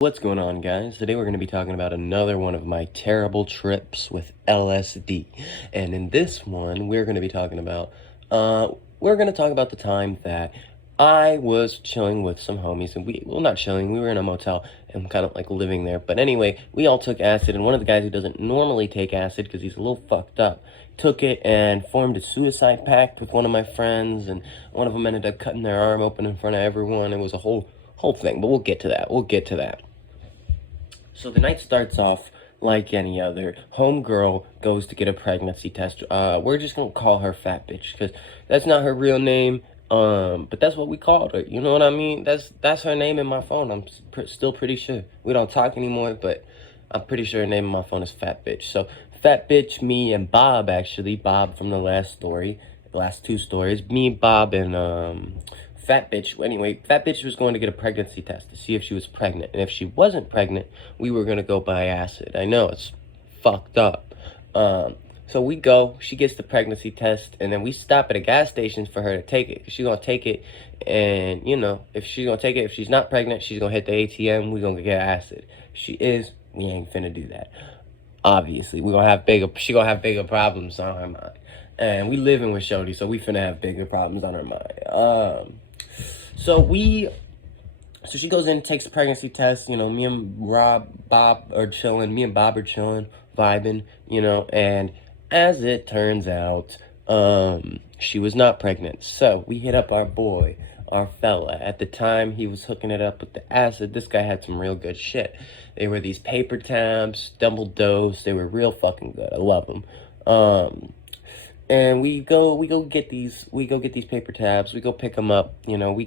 What's going on, guys? Today we're going to be talking about another one of my terrible trips with LSD. And in this one, we're going to be talking about the time that I was chilling with some homies, and not chilling, we were in a motel and kind of like living there. But anyway, we all took acid, and one of the guys who doesn't normally take acid because he's a little fucked up took it and formed a suicide pact with one of my friends, and one of them ended up cutting their arm open in front of everyone. It was a whole thing, but we'll get to that. So the night starts off like any other. Homegirl goes to get a pregnancy test. We're just gonna call her Fat Bitch because that's not her real name. But that's what we called her. You know what I mean? That's her name in my phone. I'm still pretty sure. We don't talk anymore, but I'm pretty sure her name in my phone is Fat Bitch. So Fat Bitch, me and Bob, actually Bob from the last two stories. Me, Bob, and Fat Bitch. Anyway, Fat Bitch was going to get a pregnancy test to see if she was pregnant. And if she wasn't pregnant, we were going to go buy acid. I know, it's fucked up. So we go, she gets the pregnancy test, and then we stop at a gas station for her to take it. She's going to take it, and, you know, if she's not pregnant, she's going to hit the ATM, we're going to get acid. If she is, we ain't finna do that. Obviously, she gonna have bigger problems on her mind. And we living with Shody, so we finna have bigger problems on her mind. So she goes in, takes the pregnancy test. You know, me and Bob are chilling, vibing. You know, and as it turns out, she was not pregnant. So we hit up our boy, our fella. At the time, he was hooking it up with the acid. This guy had some real good shit. They were these paper tabs, double dose. They were real fucking good. I love them. And we go get these paper tabs. We go pick them up. You know, let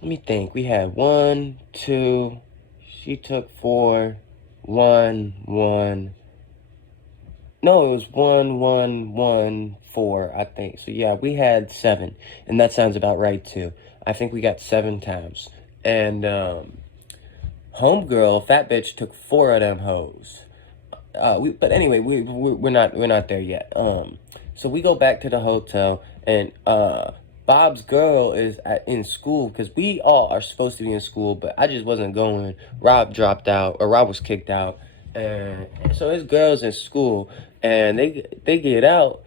me think. We had 1, 2. She took 4. 1. No, it was 1, 1, 1, 4, I think. So yeah, we had 7, and that sounds about right too. I think we got 7 tabs. And homegirl, Fat Bitch, took 4 of them hoes. But anyway, we're not there yet. So we go back to the hotel, and Bob's girl is in school because we all are supposed to be in school, but I just wasn't going. Rob dropped out, or Rob was kicked out, and so his girl's in school, and they get out,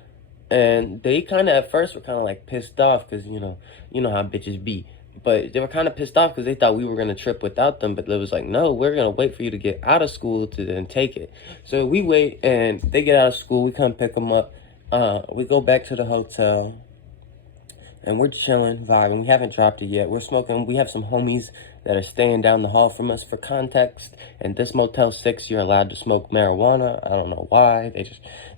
and they kind of at first were kind of like pissed off because you know how bitches be. But they were kind of pissed off because they thought we were going to trip without them. But it was like, no, we're going to wait for you to get out of school to then take it. So we wait, and they get out of school. We come pick them up. We go back to the hotel, and we're chilling, vibing. We haven't dropped it yet. We're smoking. We have some homies that are staying down the hall from us. For context, in this Motel 6, you're allowed to smoke marijuana. I don't know why. They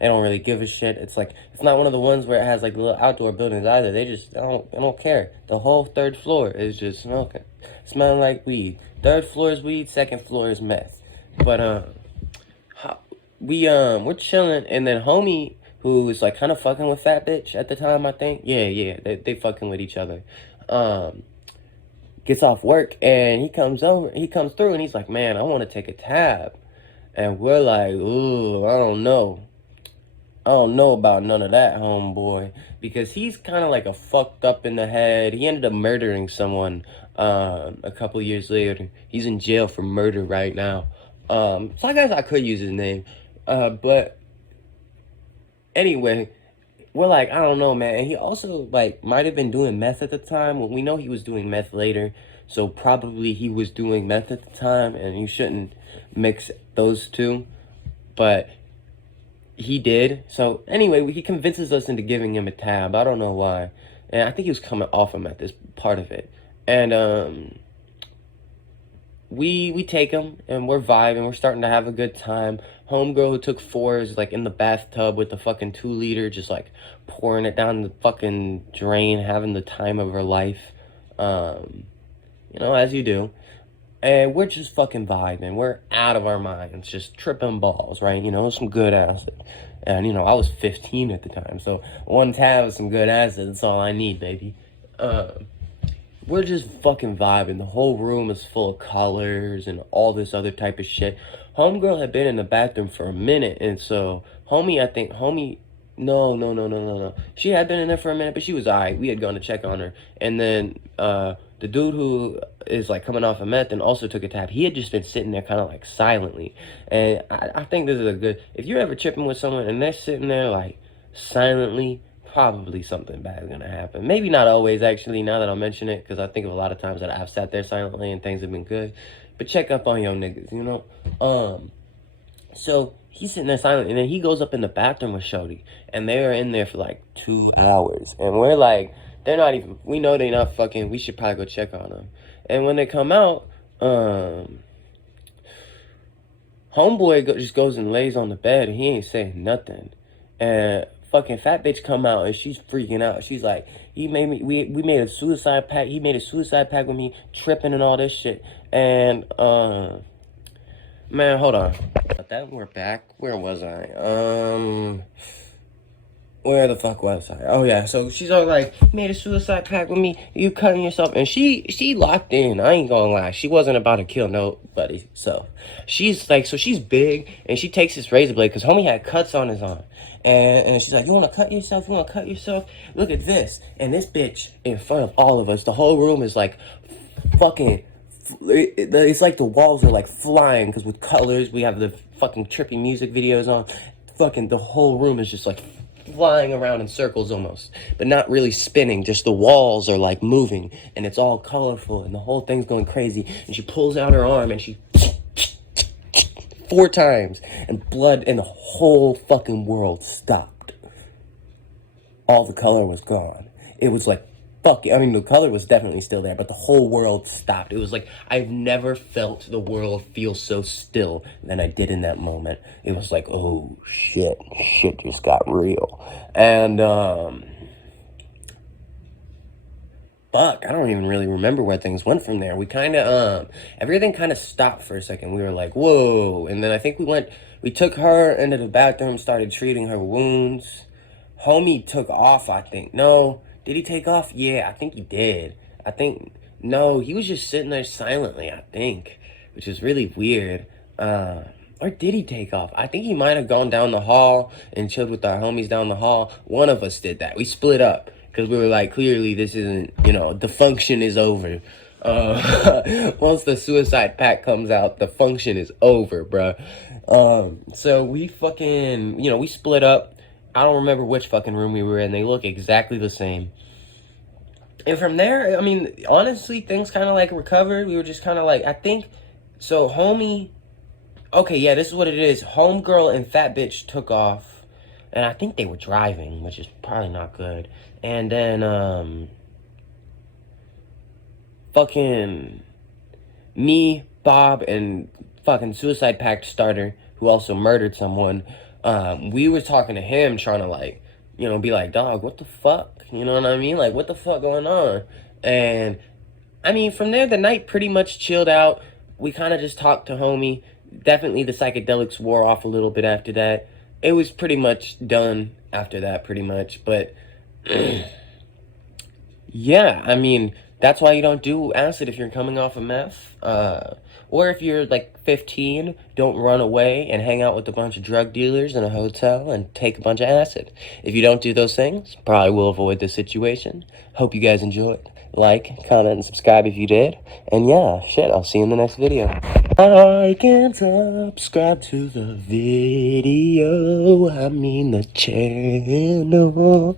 don't really give a shit. It's like, it's not one of the ones where it has like little outdoor buildings either. They don't care. The whole 3rd floor is just smelling like weed. 3rd floor is weed, 2nd floor is meth. But we're chilling, and then homie, who was like kind of fucking with Fat Bitch at the time, I think. Yeah, they fucking with each other. Gets off work, and he comes through, and he's like, man, I want to take a tab. And we're like, ooh, I don't know about none of that, homeboy, because he's kind of like a fucked up in the head. He ended up murdering someone a couple years later. He's in jail for murder right now. So I guess I could use his name, but anyway, we're like, I don't know, man. And he also like might have been doing meth at the time. Well, we know he was doing meth later, so probably he was doing meth at the time, and you shouldn't mix those two, but he did. So anyway, he convinces us into giving him a tab. I don't know why, and I think he was coming off him at this part of it, and we take him, and we're vibing. We're starting to have a good time. Homegirl who took 4 is like in the bathtub with the fucking 2-liter, just like pouring it down the fucking drain, having the time of her life. You know, as you do. And we're just fucking vibing. We're out of our minds, just tripping balls, right? You know, some good acid. And, you know, I was 15 at the time, so 1 tab of some good acid, that's all I need, baby. We're just fucking vibing. The whole room is full of colors and all this other type of shit. Homegirl had been in the bathroom for a minute, and so homie No. She had been in there for a minute, but she was alright. We had gone to check on her. And then the dude who is like coming off of meth and also took a tab, he had just been sitting there kind of like silently. And I think this is a good, if you're ever tripping with someone and they're sitting there like silently, probably something bad is gonna happen. Maybe not always, actually, now that I mention it, because I think of a lot of times that I've sat there silently and things have been good. But check up on your niggas, you know? So he's sitting there silent, and then he goes up in the bathroom with Shorty, and they're in there for like 2 hours, and we're like, they're not even. We know they're not fucking. We should probably go check on them. And when they come out, homeboy just goes and lays on the bed, and he ain't saying nothing, and fucking fat bitch come out, and she's freaking out. She's like, he made me. We made a suicide pact. He made a suicide pact with me, tripping and all this shit, and man, hold on. But then we're back. Where was I? Where the fuck was I? Oh yeah, so she's all like, made a suicide pact with me, you cutting yourself, and she locked in. I ain't gonna lie, she wasn't about to kill nobody. So she's like, so she's big, and she takes this razor blade because homie had cuts on his arm, and she's like, you want to cut yourself? You want to cut yourself? Look at this, and this bitch in front of all of us. The whole room is like, fucking. It's like the walls are like flying because with colors we have the fucking trippy music videos on. Fucking the whole room is just like flying around in circles almost, but not really spinning. Just the walls are like moving, and it's all colorful, and the whole thing's going crazy. And she pulls out her arm, and she 4 times, and blood, and the whole fucking world stopped. All the color was gone. It was like, fuck, I mean, the color was definitely still there, but the whole world stopped. It was like, I've never felt the world feel so still than I did in that moment. It was like, oh, shit just got real. And, fuck, I don't even really remember where things went from there. We kind of, everything kind of stopped for a second. We were like, whoa. And then I think we took her into the bathroom, started treating her wounds. Homie took off, I think. No, did he take off? Yeah, I think he did. No, he was just sitting there silently, I think, which is really weird. Or did he take off? I think he might have gone down the hall and chilled with our homies down the hall. One of us did that. We split up because we were like, clearly this isn't, the function is over. Once the suicide pact comes out, the function is over, bruh. So we fucking, we split up. I don't remember which fucking room we were in. They look exactly the same. And from there, I mean, honestly, things kind of like recovered. We were just kind of like, I think, so homie, okay, yeah, this is what it is. Homegirl and fat bitch took off. And I think they were driving, which is probably not good. And then, fucking me, Bob, and fucking suicide pact starter, who also murdered someone, we were talking to him, trying to like, be like, dog, what the fuck? You know what I mean? Like, what the fuck going on? And I mean, from there, the night pretty much chilled out. We kind of just talked to homie. Definitely the psychedelics wore off a little bit after that. It was pretty much done after that, pretty much. But yeah, I mean, that's why you don't do acid if you're coming off of meth. Or if you're like 15, don't run away and hang out with a bunch of drug dealers in a hotel and take a bunch of acid. If you don't do those things, probably will avoid this situation. Hope you guys enjoyed. Like, comment, and subscribe if you did. And yeah, shit, I'll see you in the next video. Like and subscribe to the video, I mean the channel.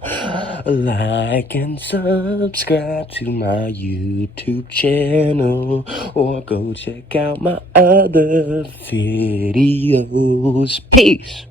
Like and subscribe to my YouTube channel, or go check out my other videos. Peace.